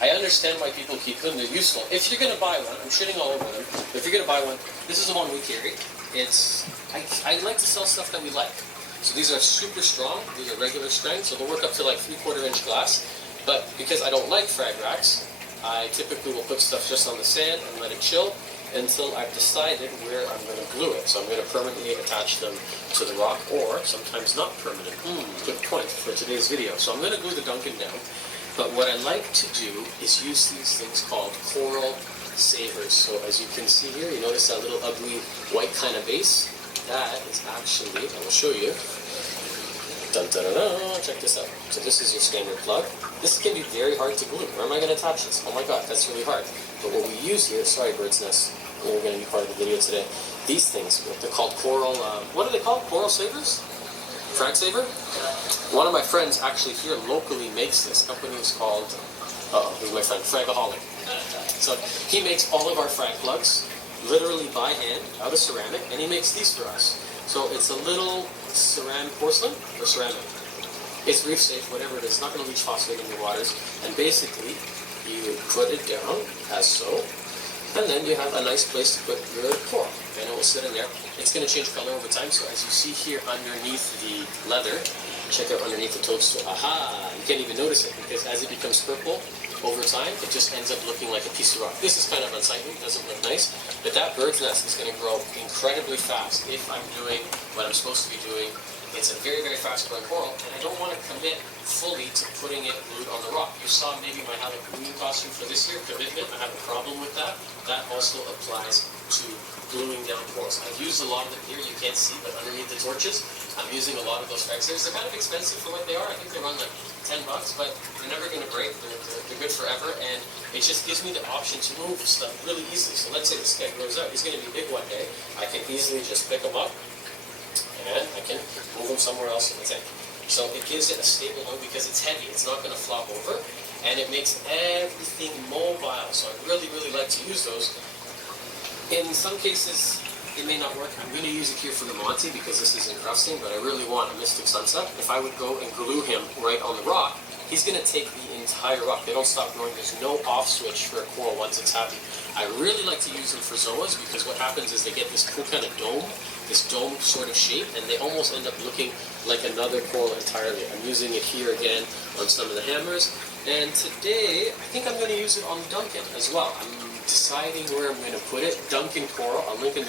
I understand why people keep them. They're useful. If you're going to buy one, I'm shitting all over them. But if you're going to buy one, this is the one we carry. I like to sell stuff that we like. So these are super strong. These are regular strength, so they'll work up to like 3/4 inch glass. But because I don't like frag racks, I typically will put stuff just on the sand and let it chill until I've decided where I'm going to glue it. So I'm going to permanently attach them to the rock, or sometimes not permanent. Good point for today's video. So I'm going to glue the Duncan down. But what I like to do is use these things called coral savers. So as you can see here, you notice that little ugly white kind of base? That is actually, I will show you. Dun, dun, dun, dun. Check this out. So this is your standard plug. This can be very hard to glue. Where am I going to attach this? Oh my god, that's really hard. But what we use here, sorry bird's nest, you're going to be part of the video today. These things, they're called coral, what are they called? Coral savers? Frag saver? One of my friends actually here locally makes this. The company is called, here's my friend, Fragaholic. So he makes all of our frag plugs, literally by hand, out of ceramic, and he makes these for us. So it's a little ceramic, porcelain or ceramic. It's reef safe, whatever it is, it's not going to leach phosphate in your waters. And basically, you put it down, as so, and then you have a nice place to put your coral. And it will sit in there. It's going to change color over time, so as you see here underneath the leather, check out underneath the toadstool. Aha! You can't even notice it, because as it becomes purple, over time, it just ends up looking like a piece of rock. This is kind of unsightly, doesn't look nice, but that bird's nest is going to grow incredibly fast if I'm doing what I'm supposed to be doing. It's a very, very fast growing coral, and I don't want to commit fully to putting it glued on the rock. You saw maybe my Halloween costume for this year, commitment. I have a problem with that. That also applies to gluing down corals. I've used a lot of them here, you can't see, but underneath the torches, I'm using a lot of those frag savers. They're kind of expensive for what they are. I think they run like $10, but they're never going to break. They're good forever, and it just gives me the option to move stuff really easily. So let's say this guy grows out. He's going to be big one day. I can easily just pick him up, and I can move him somewhere else in the tank. So it gives it a stable home because it's heavy. It's not going to flop over, and it makes everything mobile. So I really, really like to use those. In some cases, it may not work. I'm going to use it here for the Monty because this is encrusting, but I really want a Mystic Sunset. If I would go and glue him right on the rock, he's going to take the entire rock. They don't stop growing. There's no off switch for a coral once it's happy. I really like to use them for zoas because what happens is they get this cool kind of dome, this dome sort of shape, and they almost end up looking like another coral entirely. I'm using it here again on some of the hammers, and today I think I'm going to use it on Duncan as well. I'm deciding where I'm going to put it. Duncan coral, I'll link in the